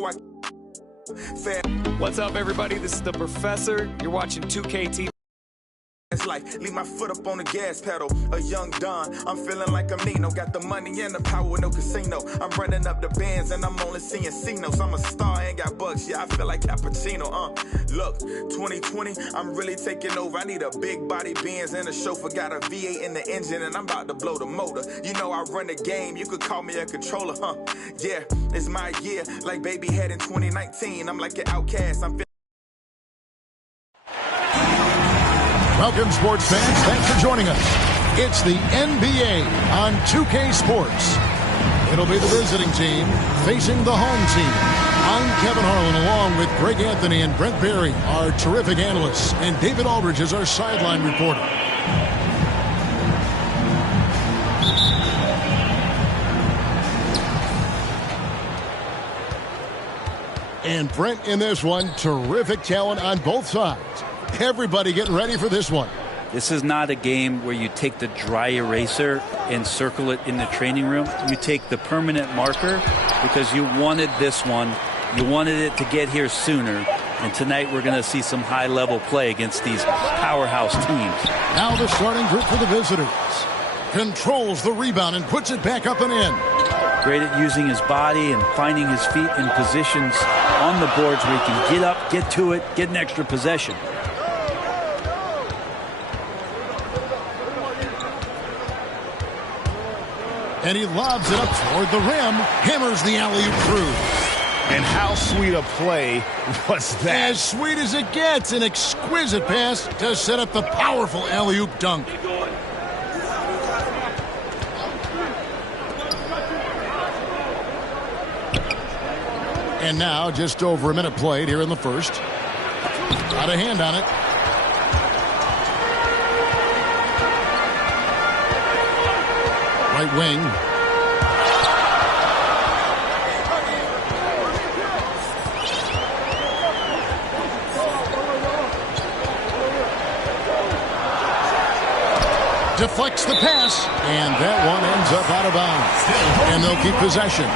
how I fair. What's up, everybody? This is the Professor. You're watching 2K TV. It's like, leave my foot up on the gas pedal. A young Don, I'm feeling like I'm Nino. Got the money and the power with no casino. I'm running up the bands and I'm only seeing C-notes. I'm a star, ain't got bucks. Yeah, I feel like Al Pacino. Look, 2020, I'm really taking over. I need a big body Benz and a chauffeur. Got a V8 in the engine and I'm about to blow the motor. You know I run the game. You could call me a controller, Yeah, it's my year. Like baby head in 2019. I'm like an outcast. I'm Welcome, sports fans. Thanks for joining us. It's the NBA on 2K Sports. It'll be the visiting team facing the home team. I'm Kevin Harlan, along with Greg Anthony and Brent Berry, our terrific analysts, and David Aldridge is our sideline reporter. And Brent in this one, terrific talent on both sides. Everybody getting ready for this one. This is not a game where you take the dry eraser and circle it in the training room. You take the permanent marker because you wanted this one. You wanted it to get here sooner. And tonight we're going to see some high-level play against these powerhouse teams. Now the starting group for the visitors. Controls the rebound and puts it back up and in. Great at using his body and finding his feet in positions on the boards where he can get up, get to it, get an extra possession. And he lobs it up toward the rim, hammers the alley-oop through. And how sweet a play was that? As sweet as it gets, an exquisite pass to set up the powerful alley-oop dunk. And now, just over a minute played here in the first. Got a hand on it. Right wing. Deflects the pass, and that one ends up out of bounds. And they'll keep possession.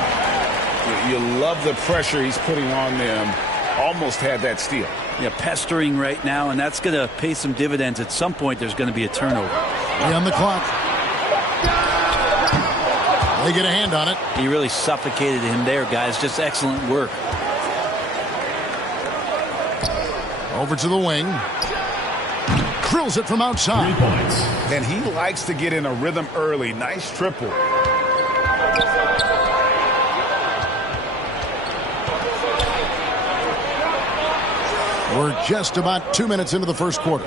You love the pressure he's putting on them. Almost had that steal. Yeah, pestering right now, and that's going to pay some dividends. At some point, there's going to be a turnover. On the clock. They get a hand on it. He really suffocated him there, guys. Just excellent work. Over to the wing. Drills it from outside. 3 points. And he likes to get in a rhythm early. Nice triple. We're just about 2 minutes into the first quarter.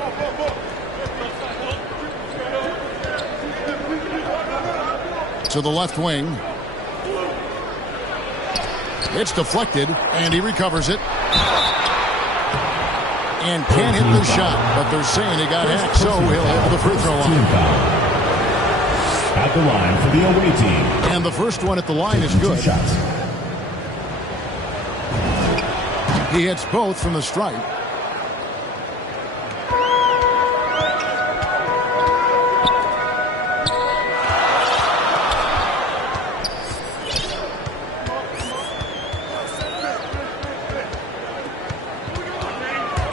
To the left wing. It's deflected, and he recovers it. And can't hit the shot, but they're saying he got hacked, so he'll head to the free throw line. At the line for the away team. And the first one at the line is good. He hits both from the stripe.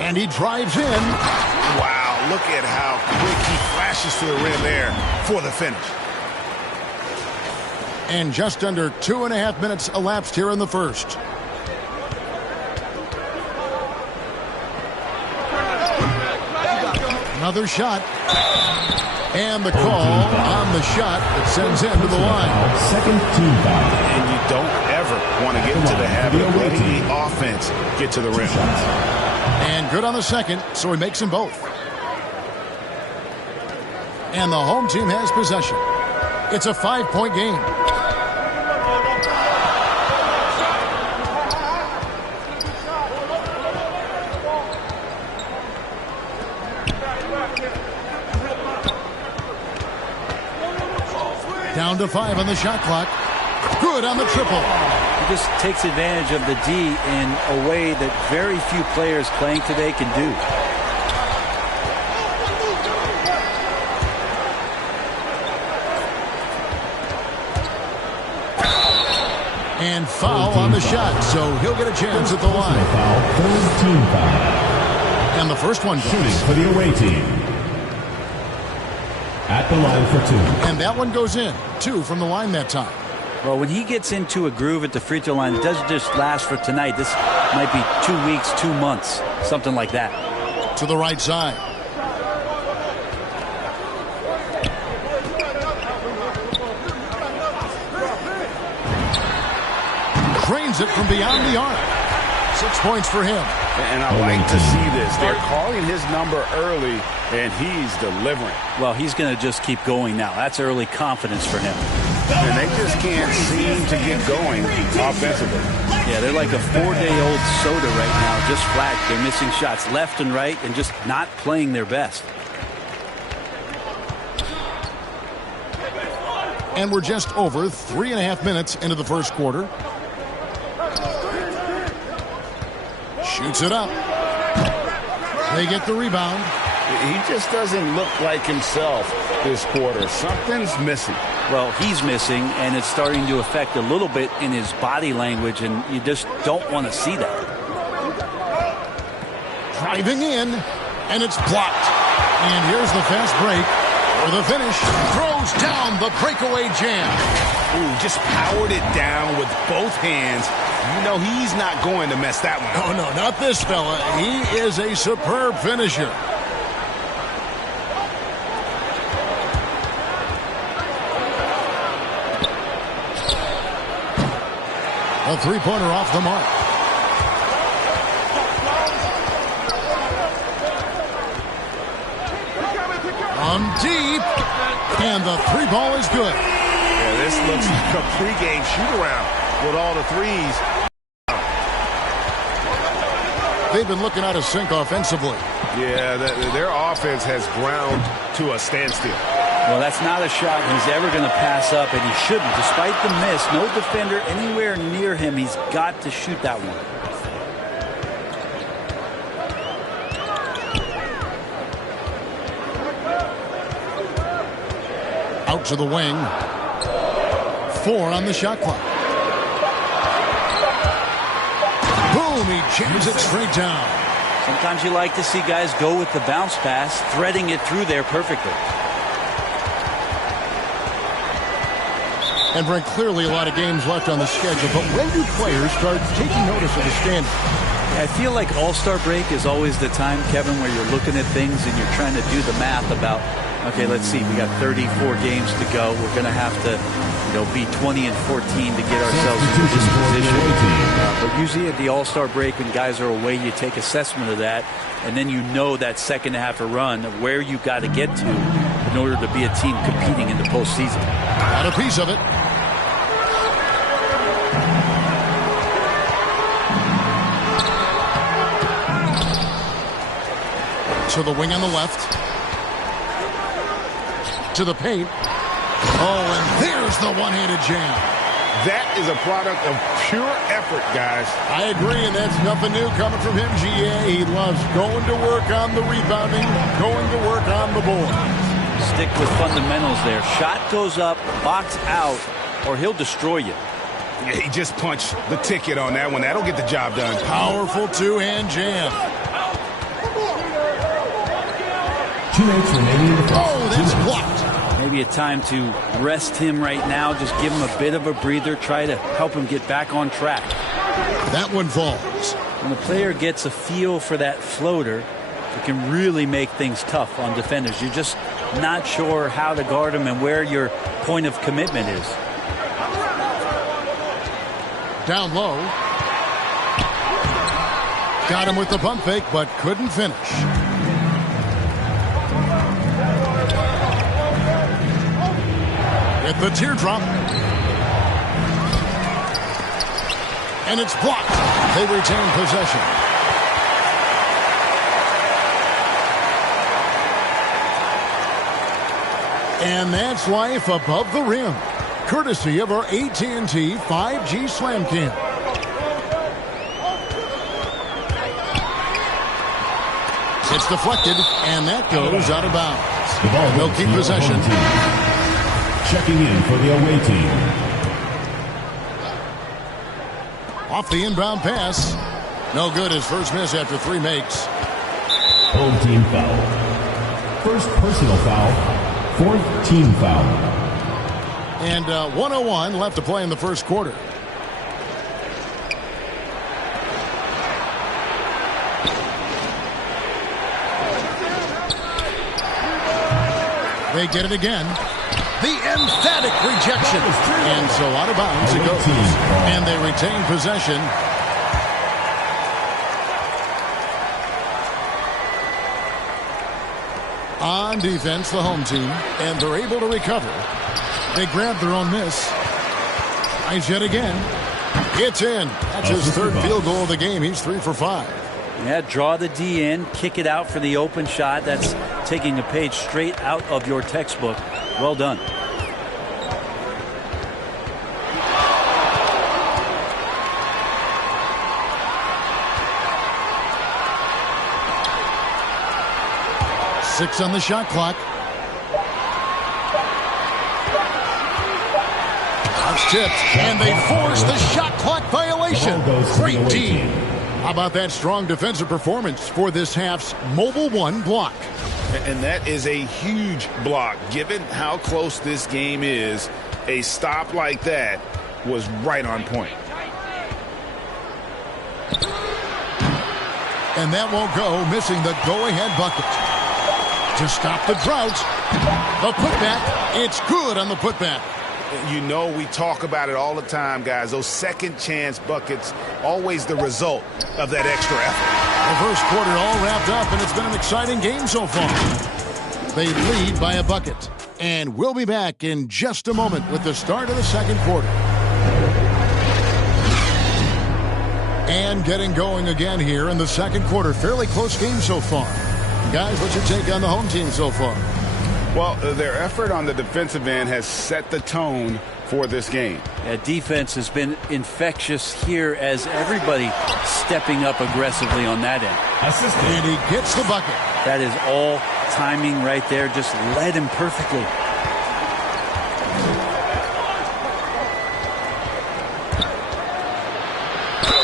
And he drives in. Wow, look at how quick he flashes to the rim there for the finish. And just under 2.5 minutes elapsed here in the first. Another shot. And the call on the shot that sends him to the line. Second team foul. And you don't ever want to get into the habit of letting the offense get to the rim. And good on the second, so he makes them both. And the home team has possession. It's a 5-point game. Down to 5 on the shot clock. Good on the triple. He just takes advantage of the D in a way that very few players playing today can do. And foul on the shot, so he'll get a chance at the line. Foul, third team foul. And the first one Shooting goes. for the away team. At the line for 2. And that one goes in. 2 from the line that time. Well, when he gets into a groove at the free throw line, it doesn't just last for tonight. This might be 2 weeks, 2 months, something like that. To the right side. Drains it from beyond the arc. 6 points for him. And I like to see this. They're calling his number early, and he's delivering. Well, he's going to just keep going now. That's early confidence for him. And they just can't seem to get going offensively. Yeah, they're like a 4-day-old soda right now, just flat. They're missing shots left and right and just not playing their best. And we're just over 3.5 minutes into the first quarter. Shoots it up. They get the rebound. He just doesn't look like himself this quarter. Something's missing. Well, he's missing, and it's starting to affect a little bit in his body language, and you just don't want to see that. Driving in, and it's blocked. And here's the fast break for the finish. Throws down the breakaway jam. Ooh, just powered it down with both hands. You know he's not going to mess that one up. Oh, no, not this fella. He is a superb finisher. A three-pointer off the mark. On deep. And the three ball is good. Yeah, this looks like a pregame shoot-around with all the threes. They've been looking out of sync offensively. Yeah, their offense has ground to a standstill. Well, that's not a shot he's ever going to pass up, and he shouldn't. Despite the miss, no defender anywhere near him. He's got to shoot that one. Out to the wing. 4 on the shot clock. Boom, he jams it straight down. Sometimes you like to see guys go with the bounce pass, threading it through there perfectly. And Brent, clearly a lot of games left on the schedule, but when do players start taking notice of the standings? I feel like All-Star break is always the time, Kevin, where you're looking at things and you're trying to do the math about, okay, let's see, we got 34 games to go. We're going to have to, be 20 and 14 to get ourselves into this position. But usually at the All-Star break, when guys are away, you take assessment of that, and then you know that second half of run of where you got to get to in order to be a team competing in the postseason. Got a piece of it. To the wing on the left. To the paint. Oh, and there's the one-handed jam. That is a product of pure effort, guys. I agree, and that's nothing new coming from him, GA. He loves going to work on the rebounding, going to work on the board. Stick with fundamentals there. Shot goes up, box out, or he'll destroy you. Yeah, he just punched the ticket on that one. That'll get the job done. Powerful two-hand jam. 2 minutes remaining in the first. Oh, that's blocked. Maybe a time to rest him right now. Just give him a bit of a breather. Try to help him get back on track. That one falls. When the player gets a feel for that floater, it can really make things tough on defenders. You're just not sure how to guard him and where your point of commitment is. Down low. Got him with the pump fake, but couldn't finish. With the teardrop. And it's blocked. They retain possession. And that's life above the rim. Courtesy of our AT&T 5G Slam Cam. It's deflected, and that goes out of bounds. The ball They'll keep possession. Checking in for the away team. Off the inbound pass. No good. His first miss after 3 makes. Home team foul. First personal foul. Fourth team foul. And 1:01 left to play in the first quarter. They get it again. The emphatic rejection. And so out of bounds it goes. And they retain possession. On defense, the home team. And they're able to recover. They grab their own miss. Tries yet again. It's in. That's his third field goal of the game. He's 3 for 5. Yeah, draw the D in, kick it out for the open shot. That's taking a page straight out of your textbook. Well done. Six on the shot clock. It's tipped, and they force the shot clock violation. Great team. How about that strong defensive performance for this half's Mobile One block? And that is a huge block. Given how close this game is, a stop like that was right on point. And that won't go, missing the go-ahead bucket. To stop the drought, the putback, it's good on the putback. You know, we talk about it all the time, guys. Those second chance buckets, always the result of that extra effort. The first quarter all wrapped up, and it's been an exciting game so far. They lead by a bucket. And we'll be back in just a moment with the start of the second quarter. And getting going again here in the second quarter. Fairly close game so far. Guys, what's your take on the home team so far? Well, their effort on the defensive end has set the tone for this game. Yeah, defense has been infectious here as everybody stepping up aggressively on that end. And he gets the bucket. That is all timing right there. Just led him perfectly.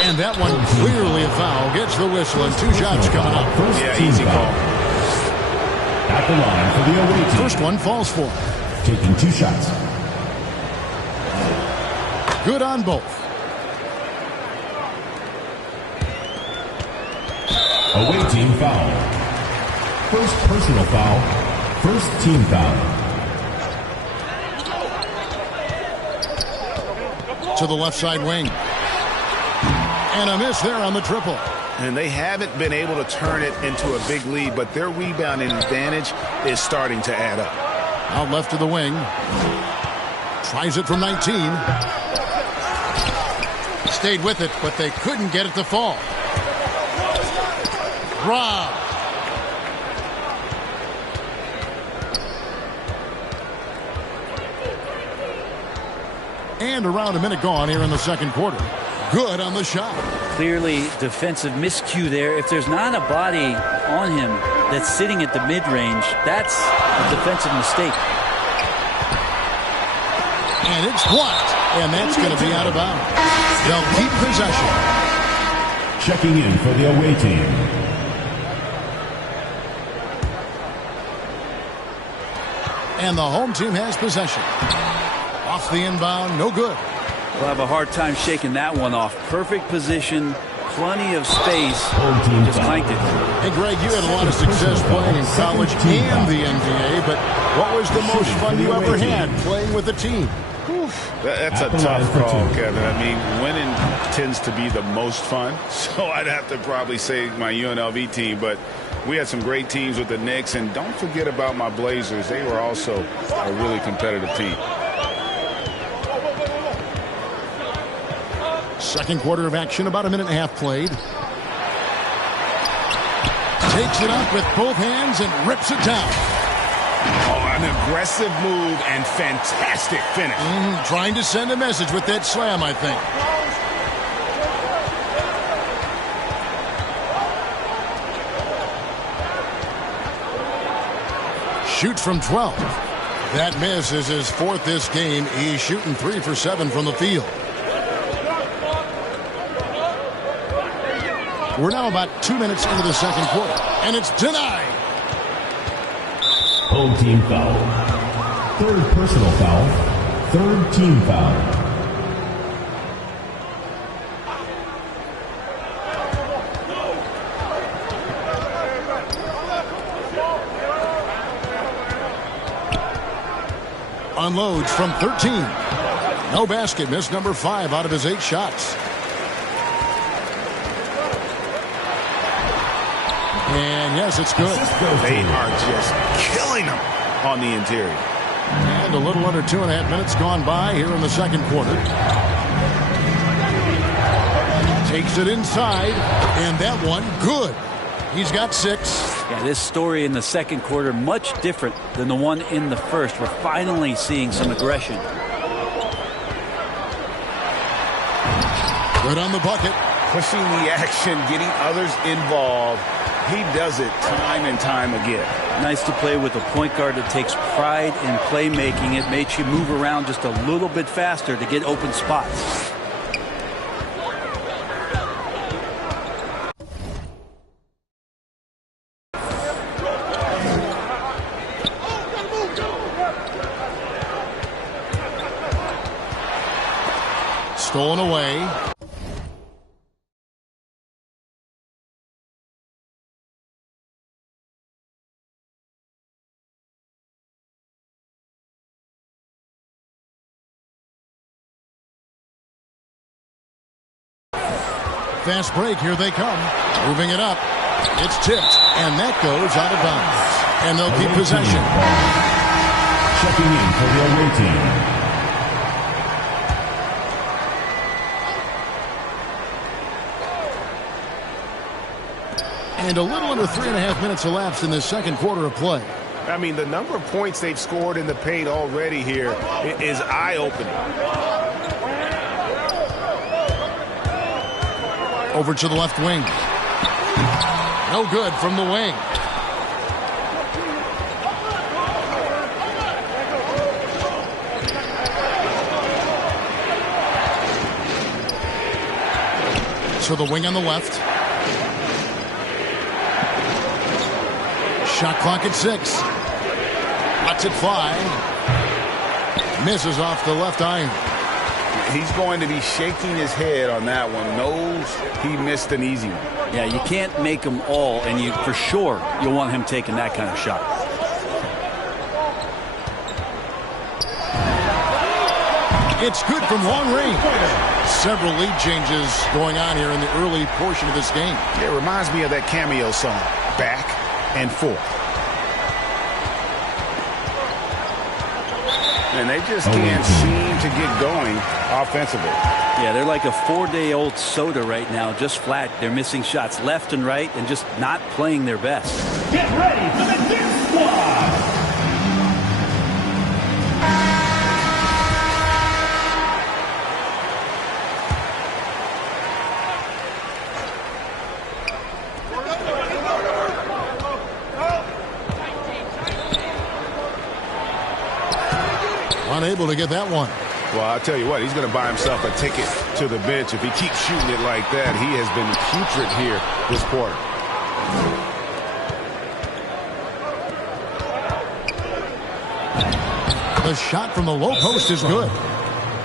And that one clearly a foul. Gets the whistle and 2 shots coming up. Yeah, easy call. At the line for the away team. First one falls for. Taking 2 shots. Good on both. Away team foul. First personal foul. First team foul. To the left side wing. And a miss there on the triple. And they haven't been able to turn it into a big lead, but their rebounding advantage is starting to add up. Out left to the wing. Tries it from 19. Stayed with it, but they couldn't get it to fall. Rob. And around a minute gone here in the second quarter. Good on the shot. Clearly defensive miscue there. If there's not a body on him that's sitting at the mid-range, that's a defensive mistake. And it's blocked. And that's going to be out of bounds. They'll keep possession. Checking in for the away team. And the home team has possession. Off the inbound, no good. We'll have a hard time shaking that one off. Perfect position, plenty of space. Just clanked it. Hey, Greg, you had a lot of success playing in college and the NBA, but what was the most fun you ever had playing with a team? That's a tough call, Kevin. I mean, winning tends to be the most fun, so I'd have to probably say my UNLV team, but we had some great teams with the Knicks, and don't forget about my Blazers. They were also a really competitive team. Second quarter of action, about a minute and a half played. Takes it up with both hands and rips it down. Oh, an aggressive move and fantastic finish. Trying to send a message with that slam, I think. Shoots from 12. That miss is his 4th this game. He's shooting 3 for 7 from the field. We're now about 2 minutes into the second quarter, and it's denied. Home team foul. Third personal foul. Third team foul. Unloads from 13. No basket. Missed number 5 out of his 8 shots. And yes, it's good. They are just killing them on the interior. And a little under 2.5 minutes gone by here in the second quarter. Takes it inside, and that one good. He's got 6. Yeah, this story in the second quarter much different than the one in the first. We're finally seeing some aggression. Good on the bucket. Pushing the action, getting others involved. He does it time and time again. Nice to play with a point guard that takes pride in playmaking. It makes you move around just a little bit faster to get open spots. Stolen away. Fast break, here they come. Moving it up. It's tipped, and that goes out of bounds. And they'll keep possession. Checking in for the away team. And a little under 3.5 minutes elapsed in this second quarter of play. I mean, the number of points they've scored in the paint already here is eye-opening. Over to the left wing. No good from the wing. To the wing on the left. Shot clock at 6. Lets it fly. Misses off the left iron. He's going to be shaking his head on that one. Knows he missed an easy one. Yeah, you can't make them all, and you for sure you'll want him taking that kind of shot. It's good from long range. Several lead changes going on here in the early portion of this game. It reminds me of that Cameo song, Back and Forth. And they just can't seem to get going offensively. Yeah, they're like a 4-day-old soda right now, just flat. They're missing shots left and right and just not playing their best. Get ready for the Dance Squad! Unable to get that one. Well, I'll tell you what, he's going to buy himself a ticket to the bench. If he keeps shooting it like that, he has been putrid here this quarter. The shot from the low post is good.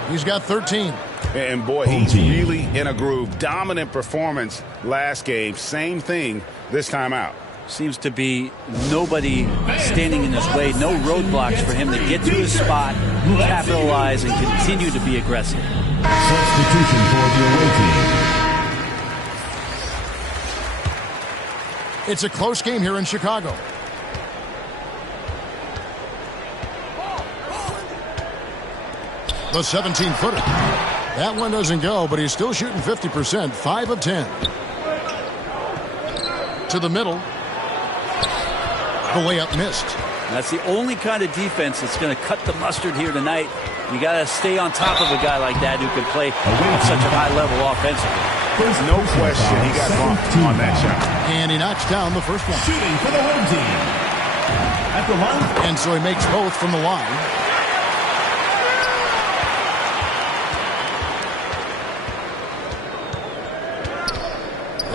He's got 13. And boy, he's really in a groove. Dominant performance last game. Same thing this time out. Seems to be nobody standing in his way, no roadblocks for him to get to his spot, capitalize, and continue to be aggressive. Substitution for the away team. It's a close game here in Chicago. The 17-footer. That one doesn't go, but he's still shooting 50%, 5 of 10. To the middle. The layup missed. That's the only kind of defense that's going to cut the mustard here tonight. You got to stay on top of a guy like that who can play at such a high level offensively. There's no question he got bumped on that shot. And he knocks down the first one. Shooting for the home team. At the line. And so he makes both from the line.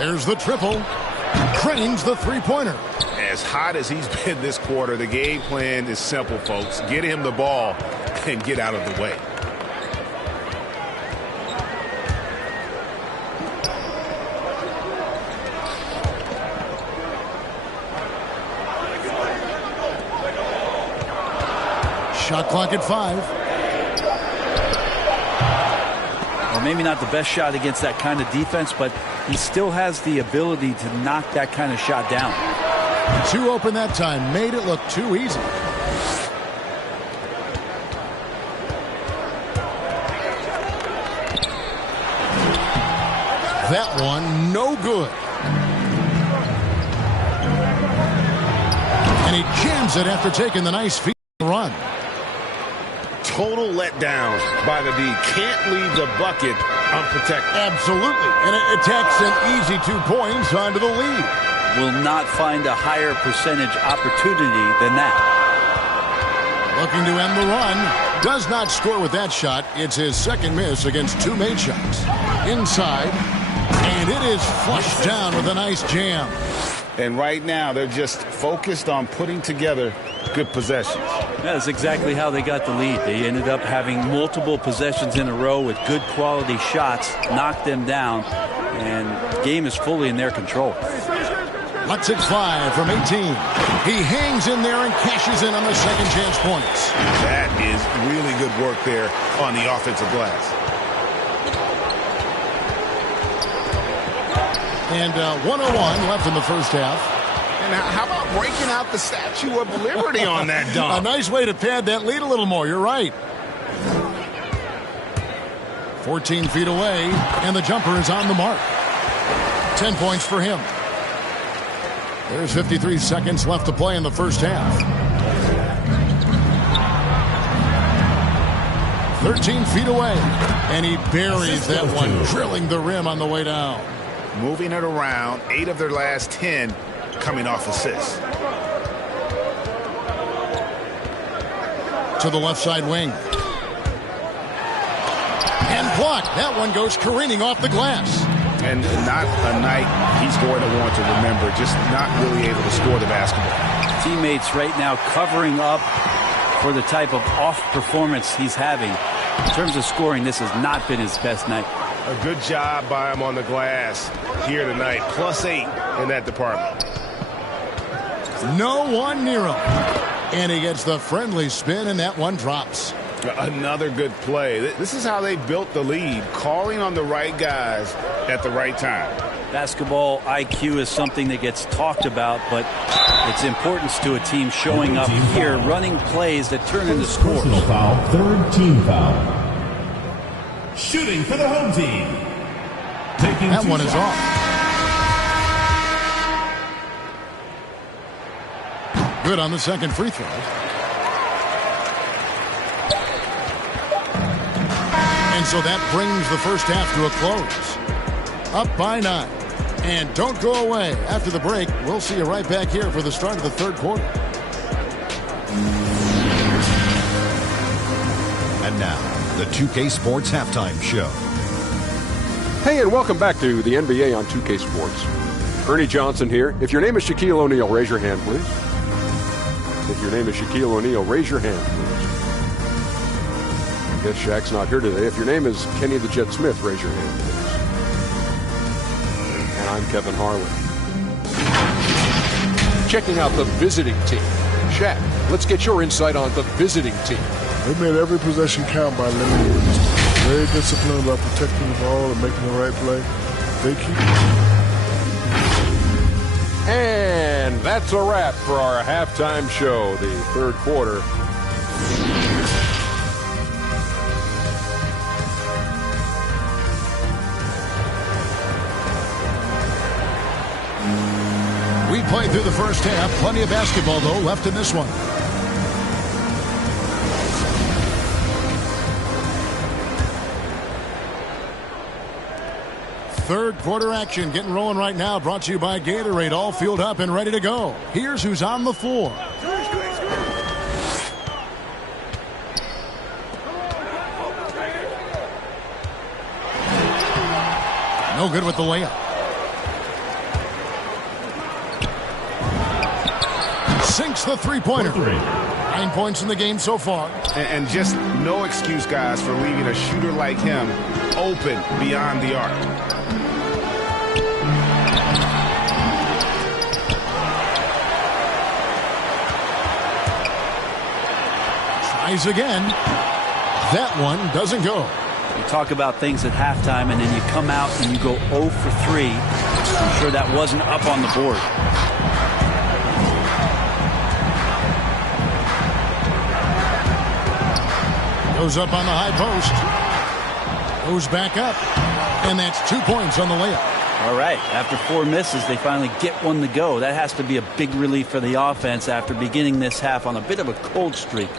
There's the triple. Drains the three-pointer. As hot as he's been this quarter, the game plan is simple, folks. Get him the ball and get out of the way. Shot clock at 5. Well, maybe not the best shot against that kind of defense, but he still has the ability to knock that kind of shot down. Too open that time. Made it look too easy. That one, no good. And he jams it after taking the nice feet run. Total letdown by the D. Can't leave the bucket unprotected. Absolutely. And it attacks an easy 2 points onto the lead. Will not find a higher percentage opportunity than that. Looking to end the run. Does not score with that shot. It's his second miss against 2 made shots. Inside. And it is flushed down with a nice jam. And right now, they're just focused on putting together good possessions. That's exactly how they got the lead. They ended up having multiple possessions in a row with good quality shots, knocked them down, and the game is fully in their control. Lets it fly from 18. He hangs in there and cashes in on the second chance points. That is really good work there on the offensive glass. And 101 left in the first half. And how about breaking out the Statue of Liberty on that dunk? A nice way to pad that lead a little more. You're right. 14 feet away, and the jumper is on the mark. 10 points for him. There's 53 seconds left to play in the first half. 13 feet away, and he buries that one, drilling the rim on the way down. Moving it around, 8 of their last 10 coming off assists. To the left side wing. And blocked. That one goes careening off the glass. And not a night he's going to want to remember, just not really able to score the basketball. Teammates right now covering up for the type of off performance he's having. In terms of scoring, this has not been his best night. A good job by him on the glass here tonight. +8 in that department. No one near him. And he gets the friendly spin, and that one drops. Another good play. This is how they built the lead, calling on the right guys at the right time. Basketball IQ is something that gets talked about, but its importance to a team showing up here, running plays that turn into scores. Personal foul, third team foul. Shooting for the home team. Taking that one is off. Good on the second free throw. And so that brings the first half to a close. Up by 9. And don't go away. After the break, we'll see you right back here for the start of the third quarter. And now, the 2K Sports Halftime Show. Hey, and welcome back to the NBA on 2K Sports. Ernie Johnson here. If your name is Shaquille O'Neal, raise your hand, please. If your name is Shaquille O'Neal, raise your hand, please. I guess Shaq's not here today. If your name is Kenny the Jet Smith, raise your hand, please. And I'm Kevin Harlan. Checking out the visiting team. Shaq, let's get your insight on the visiting team. They made every possession count by limiting it. Very disciplined about protecting the ball and making the right play. They keep And that's a wrap for our halftime show, the third quarter. We played through the first half. Plenty of basketball, though, left in this one. Third quarter action getting rolling right now. Brought to you by Gatorade. All fueled up and ready to go. Here's who's on the floor. No good with the layup. Sinks the three-pointer. 9 points in the game so far. And just no excuse, guys, for leaving a shooter like him open beyond the arc. Tries again. That one doesn't go. You talk about things at halftime, and then you come out and you go 0 for 3. I'm sure that wasn't up on the board. Goes up on the high post. Goes back up. And that's 2 points on the layup. All right, after 4 misses, they finally get one to go. That has to be a big relief for the offense after beginning this half on a bit of a cold streak.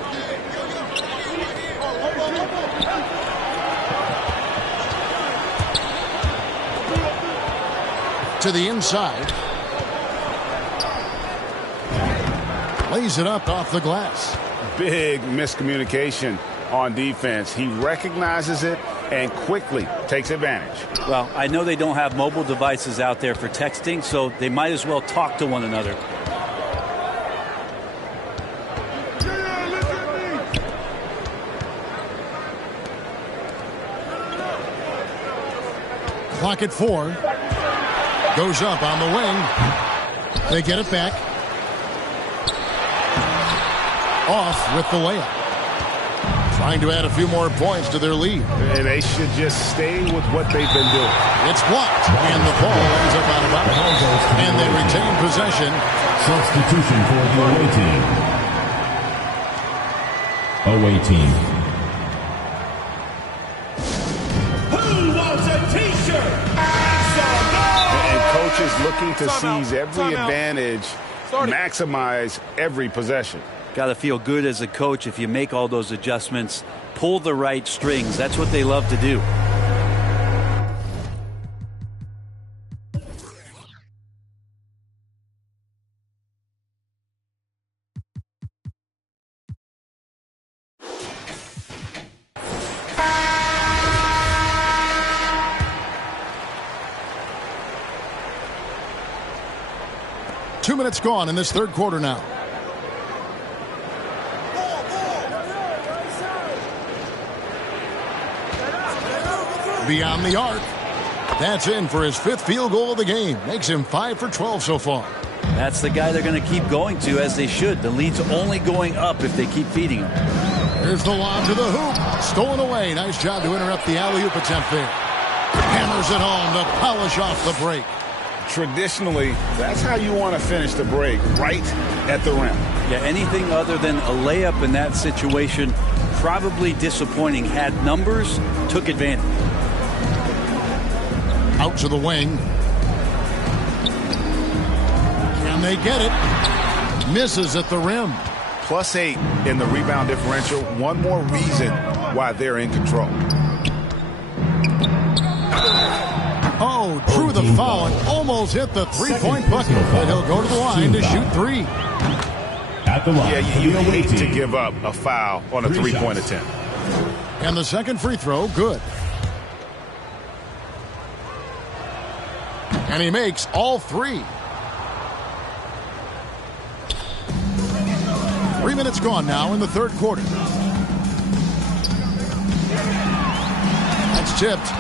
To the inside. Lays it up off the glass. Big miscommunication on defense. He recognizes it and quickly takes advantage. Well, I know they don't have mobile devices out there for texting, so they might as well talk to one another. Clock at 4. Goes up on the wing. They get it back. Off with the layup. Trying to add a few more points to their lead. And they should just stay with what they've been doing. It's blocked, and the ball ends up out of bounds. And they retain possession. Substitution for the away team. Away team. Who wants a t-shirt? And coaches looking to seize every advantage, maximize every possession. Got to feel good as a coach if you make all those adjustments, pull the right strings. That's what they love to do. Two minutes gone in this third quarter now. Beyond the arc. That's in for his 5th field goal of the game. Makes him 5 for 12 so far. That's the guy they're going to keep going to, as they should. The lead's only going up if they keep feeding him. Here's the lob to the hoop. Stolen away. Nice job to interrupt the alley-oop attempt there. Hammers it home to polish off the break. Traditionally, that's how you want to finish the break, right at the rim. Yeah, anything other than a layup in that situation, probably disappointing. Had numbers, took advantage. Out to the wing. Can they get it? Misses at the rim. +8 in the rebound differential. One more reason why they're in control. Oh, drew the foul and almost hit the three-point bucket. But he'll go to the line to shoot 3. At the line. Yeah, you hate to give up a foul on a three-point attempt. And the second free throw, good. And he makes all 3. 3 minutes gone now in the third quarter. That's tipped.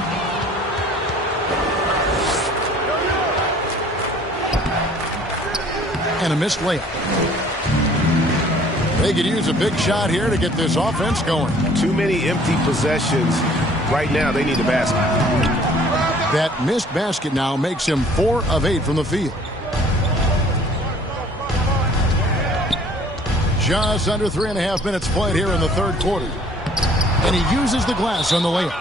And a missed layup. They could use a big shot here to get this offense going. Too many empty possessions. Right now, they need a basket. That missed basket now makes him 4 of 8 from the field. Just under 3.5 minutes played here in the third quarter. And he uses the glass on the layup.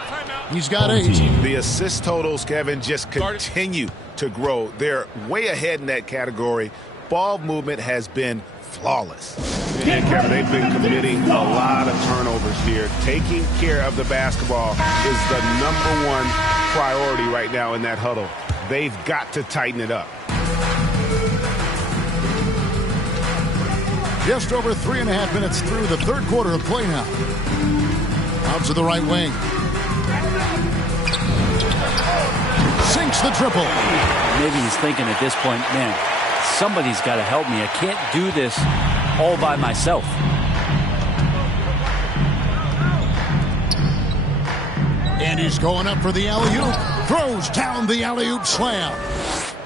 He's got 8. The assist totals, Kevin, just continue to grow. They're way ahead in that category. Ball movement has been flawless. And Kevin, they've been committing a lot of turnovers here. Taking care of the basketball is the #1 priority right now in that huddle. They've got to tighten it up. Just over 3.5 minutes through the third quarter of play now. Out to the right wing. Sinks the triple. Maybe he's thinking at this point, man, somebody's got to help me. I can't do this all by myself. And he's going up for the alley-oop. Throws down the alley-oop slam.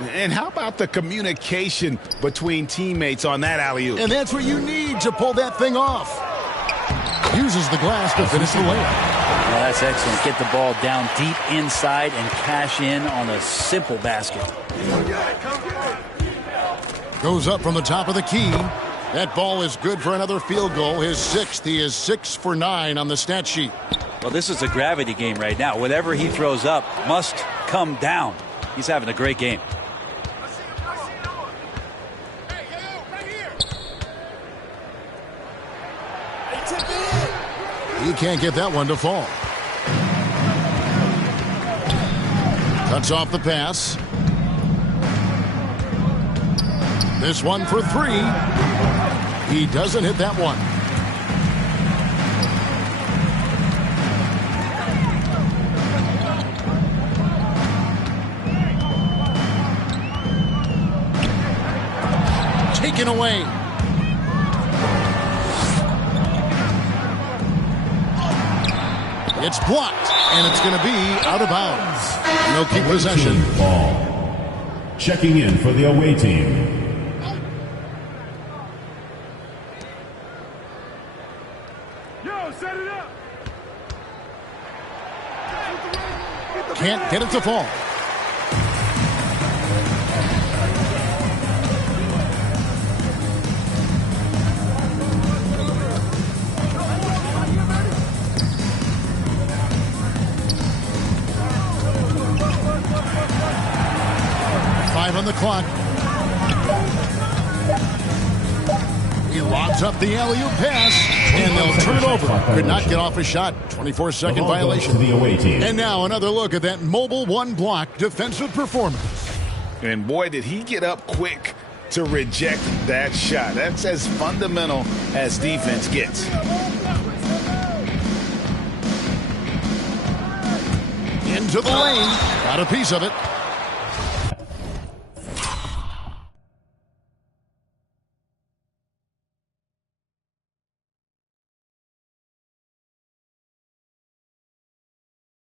And how about the communication between teammates on that alley-oop? And that's what you need to pull that thing off. Uses the glass to finish the layup. Well, that's excellent. Get the ball down deep inside and cash in on a simple basket. Goes up from the top of the key. That ball is good for another field goal. His 6th. He is 6 for 9 on the stat sheet. Well, this is a gravity game right now. Whatever he throws up must come down. He's having a great game. He can't get that one to fall. Cuts off the pass. This one for 3. He doesn't hit that one. Taken away. It's blocked, and it's going to be out of bounds. No keep possession. Ball. Checking in for the away team. Yo, set it up. Can't get it to fall. On the clock. He lobs up the alley-oop pass, and they'll turn it over. Could not get off a shot. 24-second violation. The away team. And now another look at that mobile one-block defensive performance. And boy, did he get up quick to reject that shot. That's as fundamental as defense gets. Into the lane. Got a piece of it.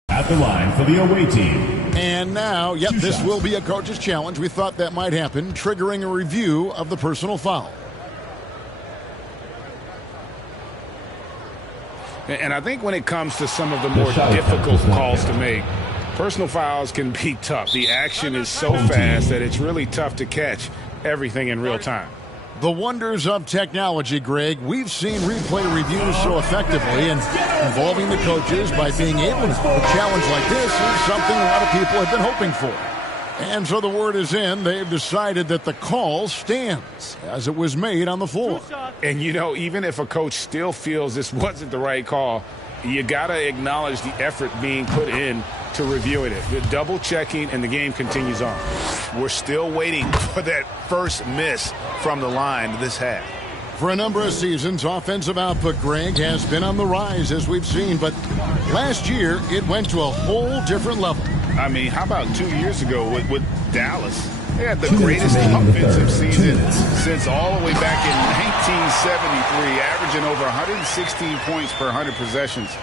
At the line for the away team. And now, yep, this will be a coach's challenge. We thought that might happen, triggering a review of the personal foul. And I think when it comes to some of the more difficult calls to make, personal fouls can be tough. The action is so fast that it's really tough to catch everything in real time. The wonders of technology, Greg. We've seen replay reviews so effectively, and involving the coaches by being able to. A challenge like this is something a lot of people have been hoping for. And so the word is in. They've decided that the call stands as it was made on the floor. And, you know, even if a coach still feels this wasn't the right call, you got to acknowledge the effort being put in to reviewing it. The double checking, and the game continues on. We're still waiting for that first miss from the line this half. For a number of seasons, offensive output, Greg, has been on the rise, as we've seen. But last year, it went to a whole different level. I mean, how about 2 years ago with Dallas? They had the greatest offensive season since all the way back in 1973, averaging over 116 points per 100 possessions.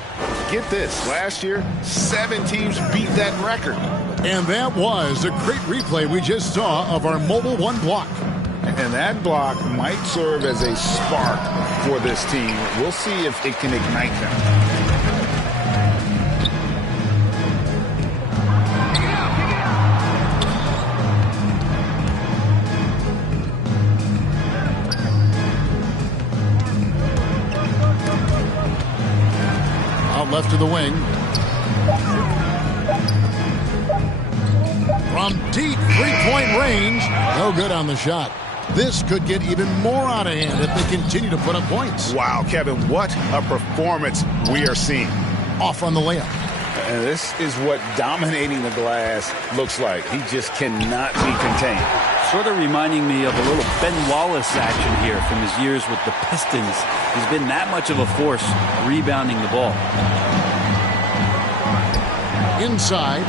Get this, last year, 7 teams beat that record. And that was a great replay we just saw of our mobile one block. And that block might serve as a spark for this team. We'll see if it can ignite them. Left to the wing. From deep three-point range. No good on the shot. This could get even more out of hand if they continue to put up points. Wow, Kevin, what a performance we are seeing. Off on the layup. And this is what dominating the glass looks like. He just cannot be contained. Sort of reminding me of a little Ben Wallace action here from his years with the Pistons. He's been that much of a force rebounding the ball. Inside.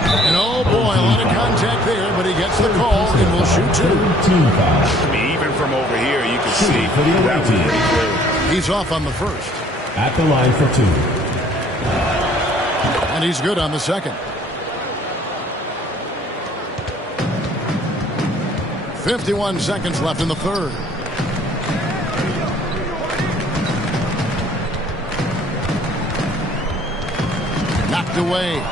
And oh boy, a lot of contact there, but he gets the call and will shoot two. I mean, even from over here, you can see that was pretty clear. He's off on the first. At the line for two. And he's good on the second. 51 seconds left in the third. Knocked away.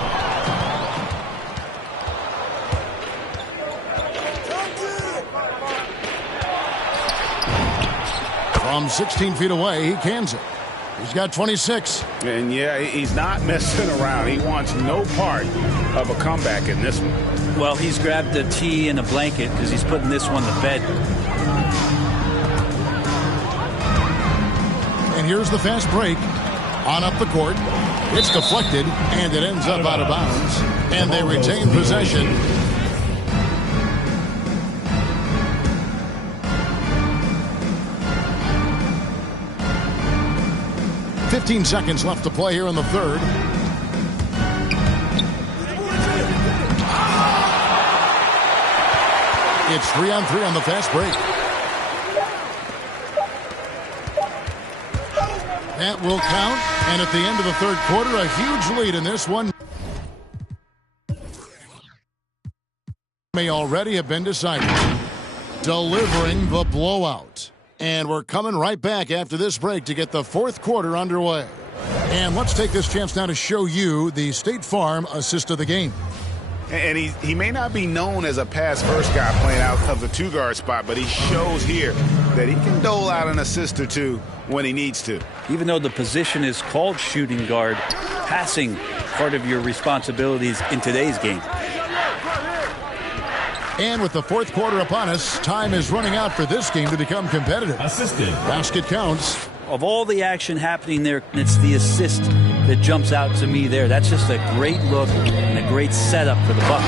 From 16 feet away, he cans it. He's got 26. And yeah, he's not messing around. He wants no part of a comeback in this one. Well, he's grabbed a tee and a blanket because he's putting this one to bed. And here's the fast break. On up the court. It's deflected, and it ends up out of bounds. And they retain possession. .15 seconds left to play here in the third. It's 3-on-3 on the fast break. That will count. And at the end of the third quarter, a huge lead in this one may already have been decided. Delivering the blowout. And we're coming right back after this break to get the fourth quarter underway. And let's take this chance now to show you the State Farm assist of the game. And he may not be known as a pass-first guy playing out of the two-guard spot, but he shows here that he can dole out an assist or two when he needs to. Even though the position is called shooting guard, passing part of your responsibilities in today's game. And with the fourth quarter upon us, time is running out for this game to become competitive. Assisted. Basket counts. Of all the action happening there, it's the assist that jumps out to me there. That's just a great look and a great setup for the Bucks.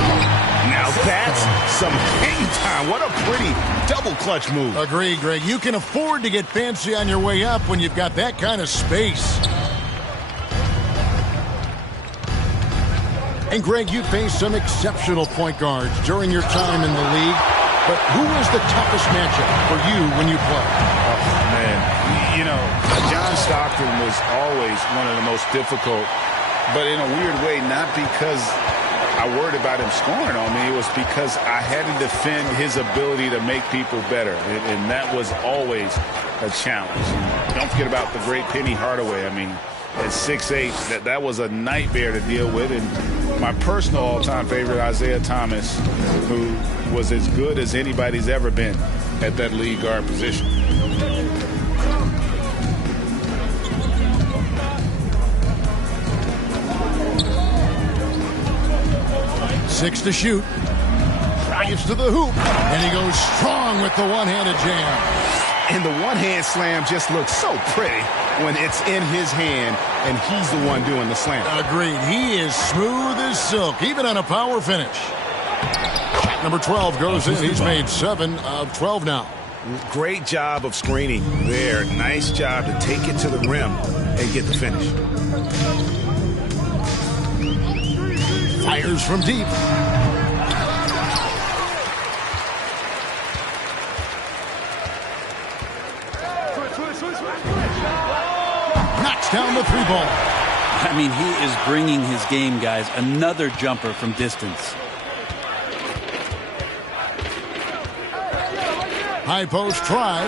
Now that's some hang time. What a pretty double clutch move. Agreed, Greg. You can afford to get fancy on your way up when you've got that kind of space. And Greg, you faced some exceptional point guards during your time in the league. But who is the toughest matchup for you when you play? Oh, man. You know, John Stockton was always one of the most difficult, but in a weird way, not because I worried about him scoring on me. It was because I had to defend his ability to make people better, and that was always a challenge. And don't forget about the great Penny Hardaway. I mean, at 6'8", that was a nightmare to deal with. And my personal all-time favorite, Isaiah Thomas, who was as good as anybody's ever been at that lead guard position. Six to shoot. Drives to the hoop. And he goes strong with the one-handed jam. And the one-hand slam just looks so pretty when it's in his hand and he's the one doing the slam. Agreed. He is smooth as silk, even on a power finish. Number 12 goes in. He's made 7 of 12 now. Great job of screening there. Nice job to take it to the rim and get the finish. Fires from deep. Knocks down the three ball. I mean, he is bringing his game, guys. Another jumper from distance. High post try.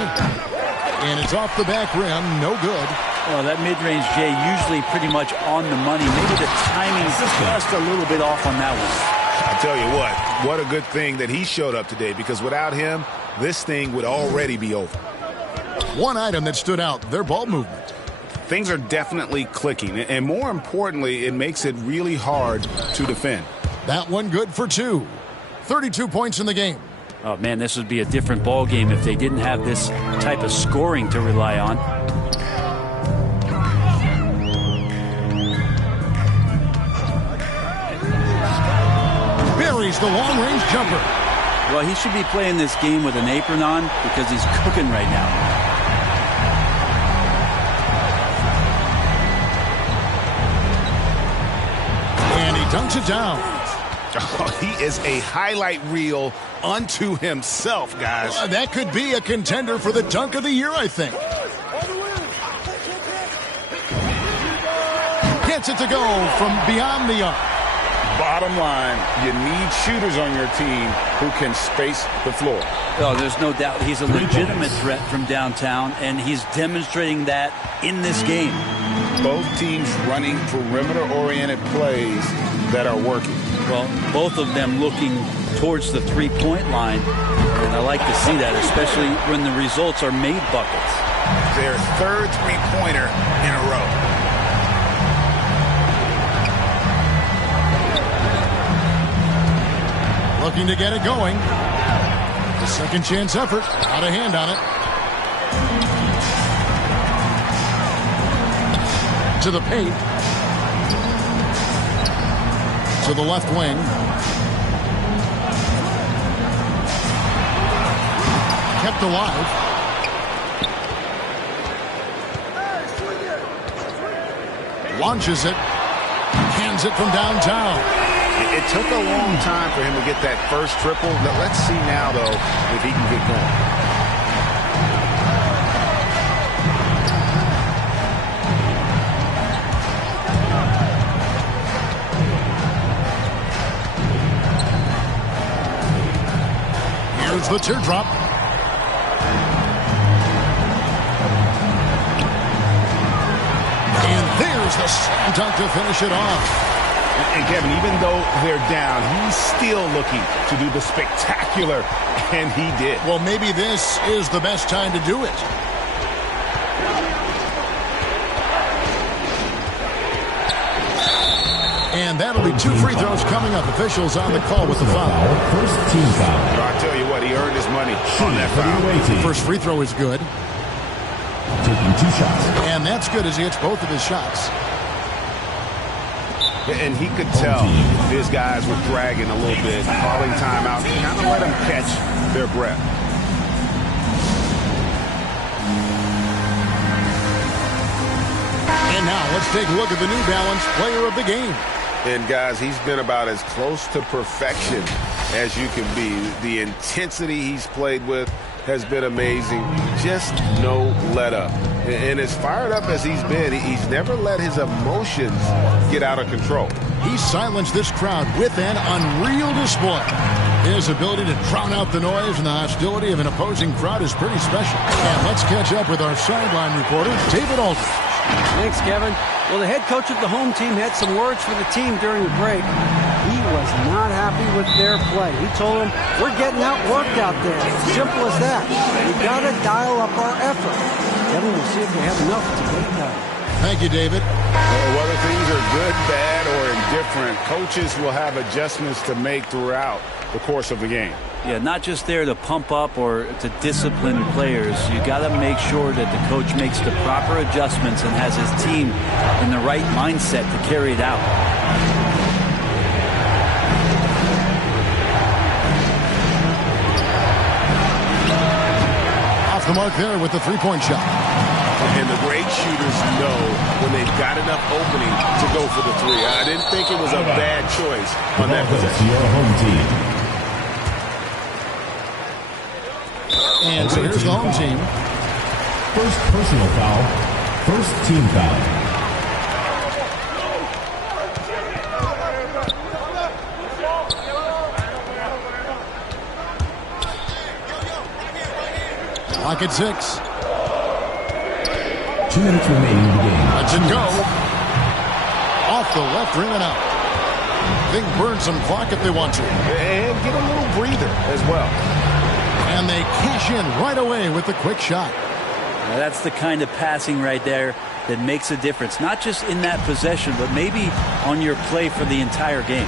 And it's off the back rim. No good. Well, that mid-range J usually pretty much on the money. Maybe the timing's just a little bit off on that one. I tell you what a good thing that he showed up today, because without him, this thing would already be over. One item that stood out, their ball movement. Things are definitely clicking, and more importantly, it makes it really hard to defend. That one good for 2. 32 points in the game. Oh, man, this would be a different ball game if they didn't have this type of scoring to rely on. Buries the long-range jumper. Well, he should be playing this game with an apron on because he's cooking right now. And he dunks it down. Oh, he is a highlight reel unto himself, guys. That could be a contender for the dunk of the year, I think. Gets it to go from beyond the arc. Bottom line, you need shooters on your team who can space the floor. Oh, there's no doubt he's a legitimate threat from downtown, and he's demonstrating that in this game. Both teams running perimeter-oriented plays that are working. Well, both of them looking towards the three-point line, and I like to see that, especially when the results are made buckets. Their third three-pointer in a row. Looking to get it going. The second chance effort. Out of hand on it. To the paint. To the left wing. Kept alive. Launches it. Cans it from downtown. It took a long time for him to get that first triple. Let's see now, though, if he can get going. Here's the teardrop. And there's the slam dunk to finish it off. And Kevin, even though they're down, he's still looking to do the spectacular, and he did. Well, maybe this is the best time to do it. And that'll be 2 free throws coming up. Officials on the call with the foul. First team foul. I tell you what, he earned his money on that foul. First free throw is good. Taking 2 shots. And that's good as he hits both of his shots. And he could tell his guys were dragging a little bit, calling timeout, kind of let them catch their breath. And now let's take a look at the New Balance player of the game. And guys, he's been about as close to perfection as you can be. The intensity he's played with has been amazing. Just no let up. And as fired up as he's been, he's never let his emotions get out of control. He silenced this crowd with an unreal display. His ability to drown out the noise and the hostility of an opposing crowd is pretty special. And let's catch up with our sideline reporter, David Aldridge. Thanks, Kevin. Well, the head coach of the home team had some words for the team during the break. He was not happy with their play. He told them, we're getting outworked out there. Simple as that. We got to dial up our effort. Kevin, we'll see if they have enough to get it done. Thank you, David. Whether things are good, bad, or indifferent, coaches will have adjustments to make throughout the course of the game. Yeah, not just there to pump up or to discipline players. You got to make sure that the coach makes the proper adjustments and has his team in the right mindset to carry it out. Off the mark there with the three-point shot. And the great shooters know when they've got enough opening to go for the three. I didn't think it was a bad choice on that possession. Your home team. And so here's the home team. First personal foul. First team foul. Clock at 6. 2 minutes remaining in the game. Let's it go. Off the left rim and out. They can burn some clock if they want to. And get a little breather as well. And they cash in right away with the quick shot. Now that's the kind of passing right there that makes a difference. Not just in that possession, but maybe on your play for the entire game.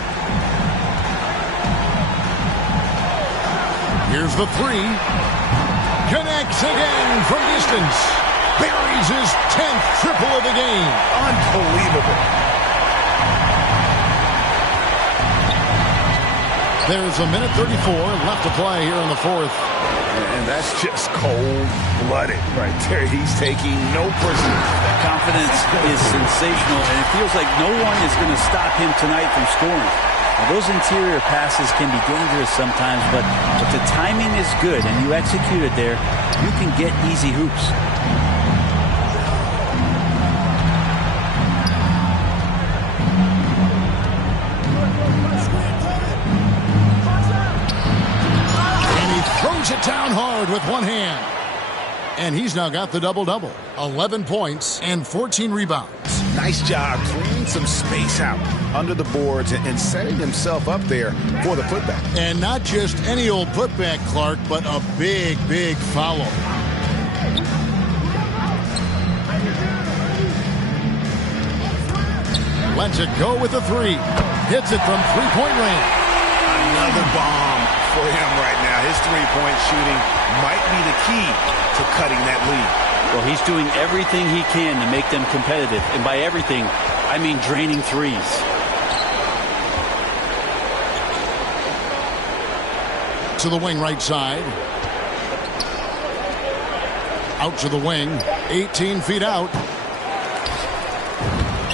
Here's the three. Connects again from distance. Buries his 10th triple of the game. Unbelievable. There's a minute 34 left to play here in the fourth. And that's just cold-blooded right there. He's taking no prisoners. Confidence is sensational, and it feels like no one is going to stop him tonight from scoring. Now, those interior passes can be dangerous sometimes, but if the timing is good and you execute it there, you can get easy hoops. Throws it down hard with one hand. And he's now got the double-double. 11 points and 14 rebounds. Nice job clearing some space out under the boards and setting himself up there for the putback. And not just any old putback, Clark, but a big, big follow. Lets it go with the three. Hits it from three-point range. Another bomb for him right now. His three-point shooting might be the key to cutting that lead. Well, he's doing everything he can to make them competitive. And by everything, I mean draining threes. To the wing right side. Out to the wing. 18 feet out.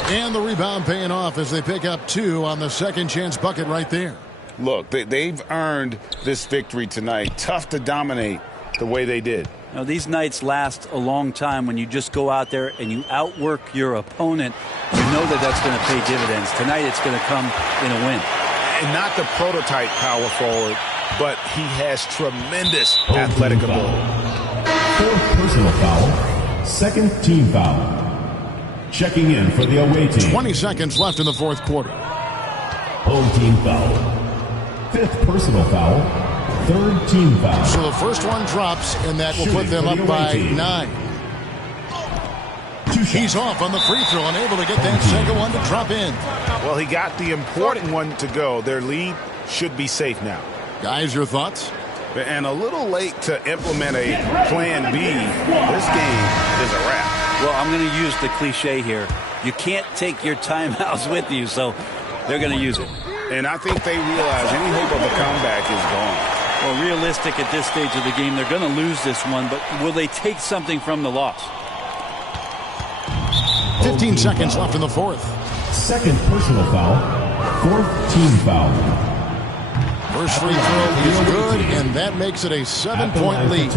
And the rebound paying off as they pick up 2 on the second chance bucket right there. Look, they've earned this victory tonight. Tough to dominate the way they did. Now, these nights last a long time when you just go out there and you outwork your opponent. You know that that's going to pay dividends. Tonight it's going to come in a win. And not the prototype power forward, but he has tremendous athletic ability. 4th personal foul. 2nd team foul. Checking in for the away team. 20 seconds left in the 4th quarter. Home team foul. 5th personal foul. 3rd team foul. So the first one drops, and that will put them up by 9. He's off on the free throw and able to get that second one to drop in. Well, he got the important one to go. Their lead should be safe now. Guys, your thoughts? And a little late to implement a plan B. This game is a wrap. Well, I'm going to use the cliche here. You can't take your timeouts with you, so they're going to use it. And I think they realize any hope of a comeback is gone. Well, realistic at this stage of the game, they're going to lose this one, but will they take something from the loss? 15 seconds left in the 4th. 2nd personal foul. 4th team foul. First free throw is good, and that makes it a 7-point lead.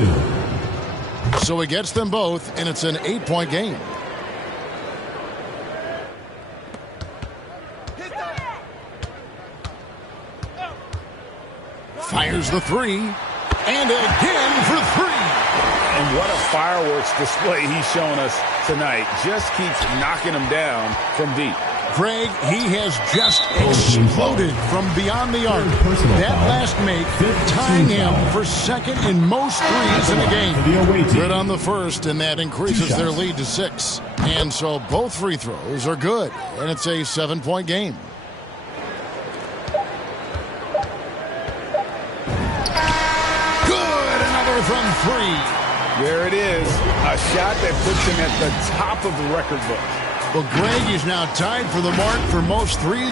So he gets them both, and it's an 8-point game. Fires the three, and again for 3. And what a fireworks display he's shown us tonight. Just keeps knocking them down from deep. Greg, he has just exploded from beyond the arc. That last make, tying him for 2nd in most threes in the game. Good on the first, and that increases their lead to 6. And so both free throws are good, and it's a 7-point game. Good, another from 3. There it is, a shot that puts him at the top of the record book. Well, Greg is now tied for the mark for most threes